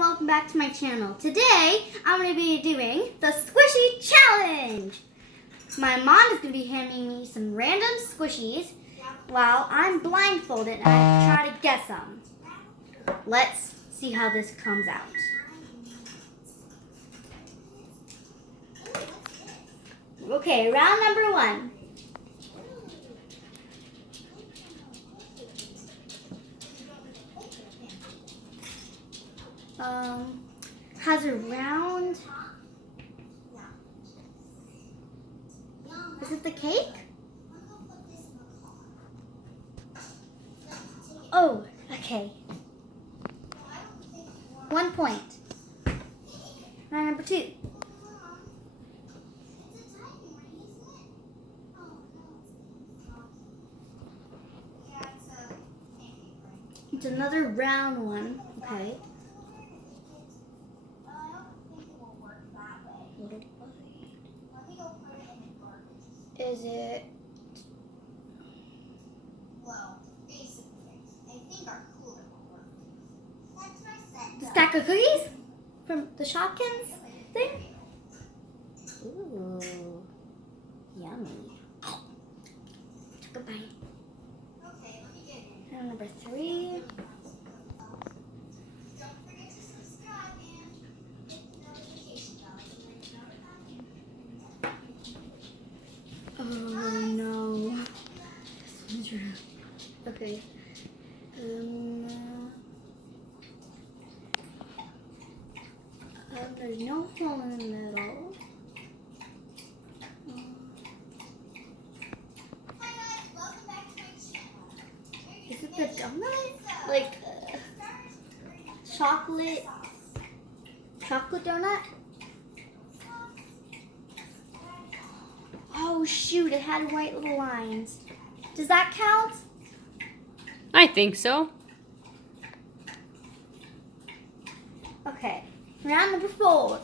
welcome back to my channel. Today, I'm going to be doing the Squishy Challenge. My mom is going to be handing me some random squishies while I'm blindfolded and I try to guess them. Let's see how this comes out. Okay, round number 1. Has a round. Is it the cake? Oh, okay. 1 point. Round number 2. It's another round one. Okay. Is it? Well, basically, I think our cooler will work. That's my set. The stack of cookies from the Shopkins thing? Ooh, yummy. Took a bite. Okay, let me get in. Round number 3. Don't forget to subscribe and hit the notification bell so that you're notified. Oh no. This one's real. Okay. There's no hole in the middle. Hi guys, welcome back to my channel. Is it the donut? Like chocolate donut? Oh shoot, it had white little lines. Does that count? I think so. Okay, round number 4.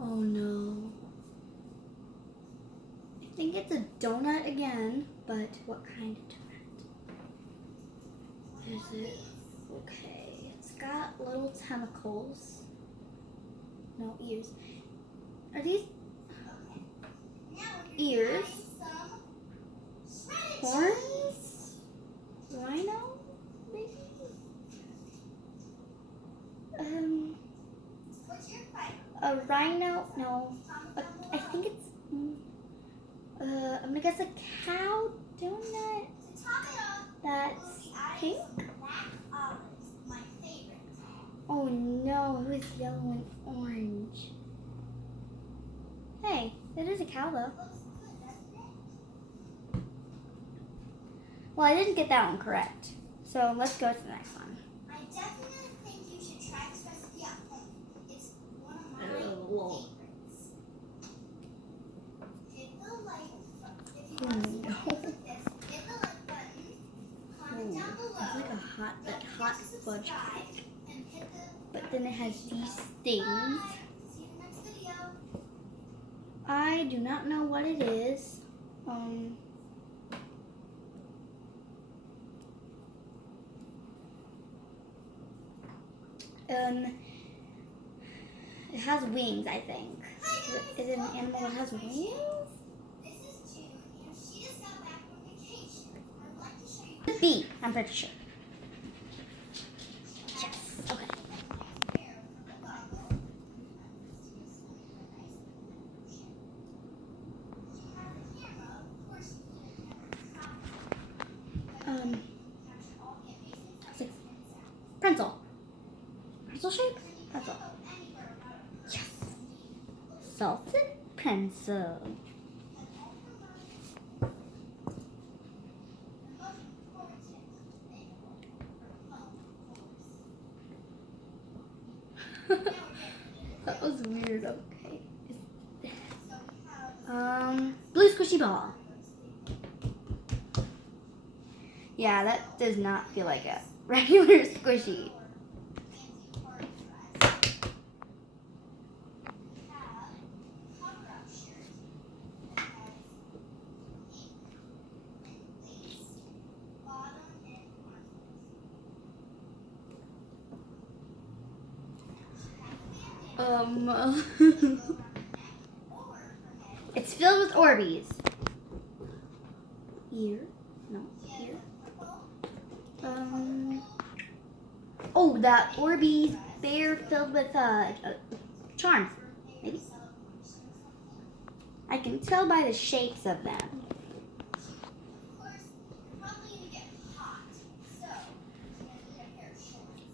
Oh no. I think it's a donut again, but what kind of donut? Is it? Okay, it's got little tentacles. No, ears. Are these ears? Horns? Rhino? Maybe? What's your fight? A rhino? No. I think it's, I'm gonna guess a cow donut To top it off, that's pink? black olives, my favorite. Oh no, it was yellow and orange. Hey, it is a cow though. Looks good, doesn't it? Well, I didn't get that one correct. So let's go to the next one. I definitely think you should try this recipe at home. It's one of my Oh. favorites. Hit the like button. If you Oh, want to see no. videos like this, hit the like button. Comment down below. It's like a hot Don't forget fudge to subscribe cake. and hit the But then it has these notification things. bell. Bye. See you in the next video. I do not know what it is. It has wings, I think. Is it an animal that has wings? This is June, and she just got back from vacation. I'd like to show you. Bee, I'm pretty sure. Yes. Okay. It's like pencil. Pencil shape? Pencil. Yes. Salted pencil. That was weird. Okay. Blue squishy ball. Yeah, that does not feel like a regular squishy. It's filled with Orbeez. Here. No, here. Oh, that Orbeez bear filled with charms. Maybe. I can tell by the shapes of them. Of course, you're probably gonna get hot, so you're gonna need a pair of shorts.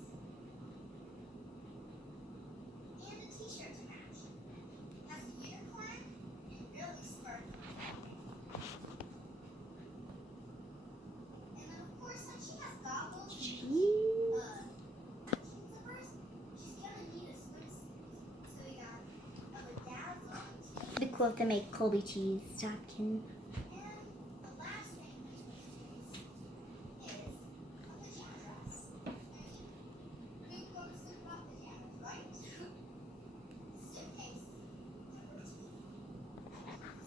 And a t-shirt to match. Has a unicorn and really sparkly. And then of course, since she has goggles and zippers, she's gonna need a swimsuit. So we got a bedazzled The quote to make Colby cheese napkin. and the last thing is a pajama dress. Who goes to the pajamas, right? Suitcase number 2.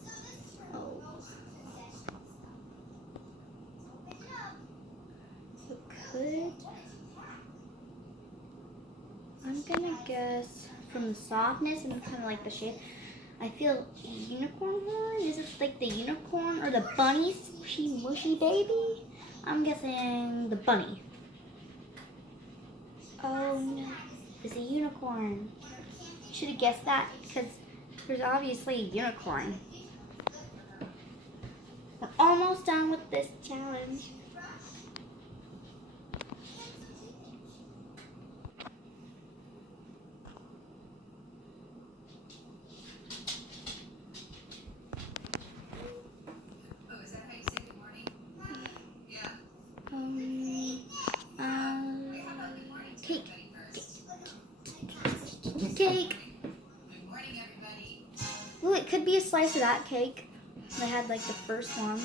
So this is for Oh. most possession stuff. Open it up. So could I'm gonna guess from the softness and kind of like the shape. I feel unicorn horn. Is it like the unicorn or the bunny squishy mushy baby? I'm guessing the bunny. Oh no, it's a unicorn. Should have guessed that because there's obviously a unicorn. We're almost done with this challenge. Oh, is that how you say good morning? Yeah. How about good morning to Cake. everybody first? Cake. Good morning, everybody. Ooh, it could be a slice of that cake. I had like the first one.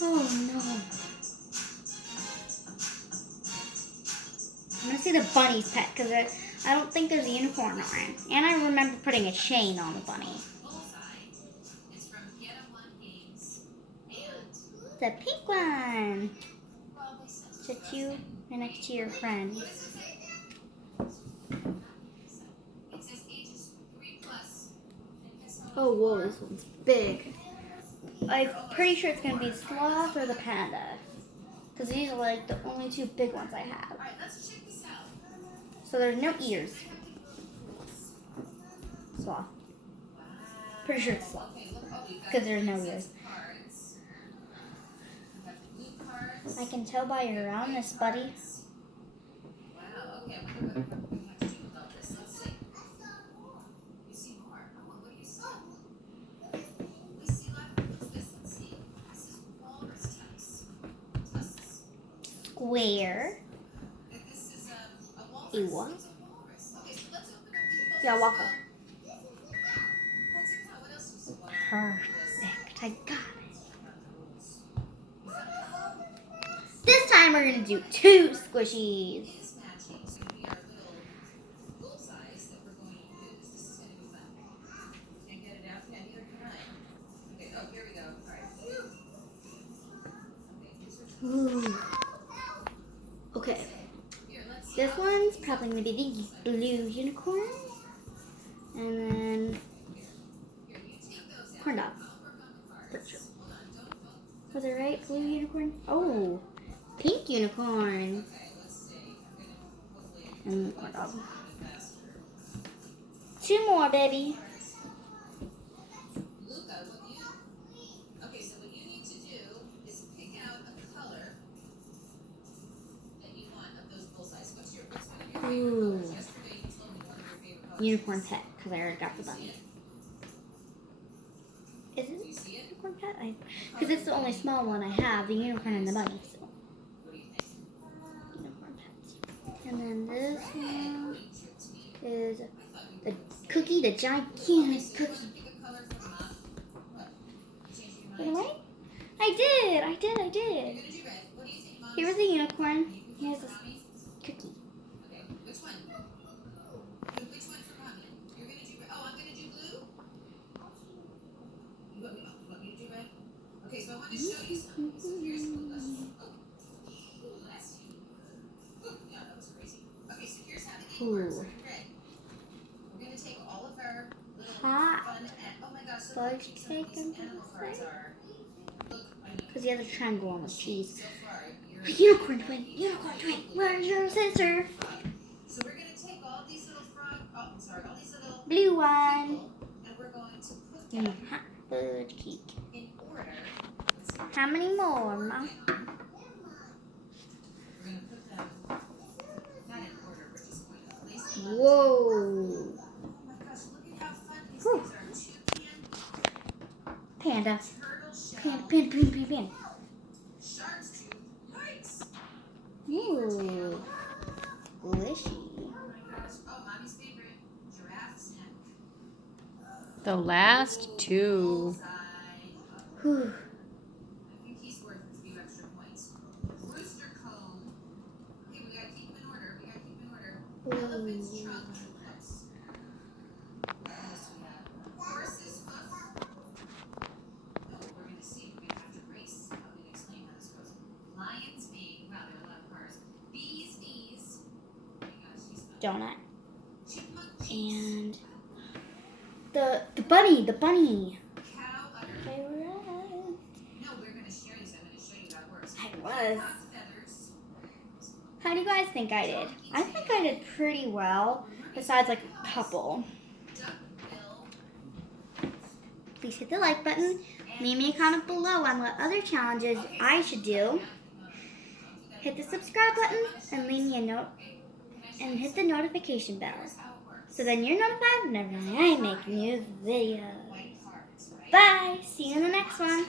Oh no. I'm gonna say the bunny's pet because I don't think there's a unicorn on it. And I remember putting a chain on the bunny. Bullseye is from Get 'em One Games. And The pink one. Probably so. Sit you right next to your friend. what does it say there? It says ages 3 plus. And guess how Oh old whoa, you are? this one's big. I'm pretty sure it's gonna be sloth or the panda. Because these are like the only two big ones I have. All right, let's check this out. So there's no ears. Sloth. Wow. Pretty sure it's sloth. Okay, look. Oh, we've got 'Cause there's no three ears. sets of cards. We've got the blue cards. I can tell by your roundness, buddy. Wow, okay, I wonder what we have to do with all this. Let's see. You see more. Oh, what do you see? We see what's this? Let's see. This is walrus tusks. Square. And this is a walrus. A what? It's a walrus. Okay, so let's open up the Yeah, waffle. That's it. Now, what else do you see? What Perfect. I got it. This time we're gonna do 2 squishies. is matching. It's going to be our little bullseyes that we're going to use. This is going to be fun. Can't get it out yet. Neither can I. Okay, oh, here we go. All right. Okay, here's our Ooh. Okay. Here, let's see. This one's probably gonna be the blue unicorn. And then Here, you take those out. corn dog. I'll work on the cards. Pretty sure. Hold on. Don't. Was it right? Blue unicorn? Oh, pink unicorn. Okay, let's see. I'm going to hopefully And corn dog. a little bit faster. 2 more, baby. Luca, okay, so what you need to do is pick out a color that you want of those bullseyes. What's one of your favorite Ooh. colors? Yesterday you told me one of your favorite colors. Unicorn pet, because I already got the bunny. Is Do it you see it? unicorn pet? Because it's the only small one I have, the unicorn and the bunny. So, What do you think? unicorn pet. And then this one Trick to me. is I thought you the were gonna say- cookie, the gigantic So you want cookie. to pick a color from what? You changed your Did I mind? right? I did. You're gonna do red. What do you think, Mom? Here's the unicorn. You Here's for the Mommy? cookie. Okay, which one? Which one for Mommy? You're gonna do red. Oh, I'm gonna do blue? You want me to do red? Okay, so I want to show you something. So Ooh. We're gonna take all of our little Hot fun oh my gosh, look fudge how cute some of cake these and animal cards things. are. Look, I mean, Because the other triangle one was cheese. so far, Unicorn twin, unicorn twin, where's your sister? So we're gonna take all these little all these little Blue one. people, and we're going to put And them hot fudge cake. in order. Let's see. How many more, Mom? We're gonna put them not in order. We're just going to place them on the table. Whoa. Oh my gosh! Look at how fun these Whew. things are. Toucan, Panda. turtle shell, Panda. shark's tooth. Yikes! Ooh. Squishy. Oh my gosh! Oh, mommy's favorite, giraffe's neck. The last two. Bullseye. Whew. I think he's worth a few extra points. Rooster comb. Okay, we gotta keep them in order. Elephant's trunk. Oops. What else do we have? Horse's hoof. No, we're gonna see. We're gonna have to race. I'm gonna explain how this goes. Lion's mane. Wow, there are a lot of cars. Bee's knees. Oh my gosh, she's fun. Donut. Chipmunk cheeks. And the bunny. Cow udder. Favorite. No, we're gonna share these. I'm gonna show you how it works. I was. Peacock feathers. How do you guys think I did? I think I did pretty well, besides like a couple. Duck bill. Please hit the like button. Leave me a comment below on what other challenges I should do. Hit the subscribe button and leave me a note and hit the notification bell. So then you're notified whenever I make new videos. Bye. See you in the next one.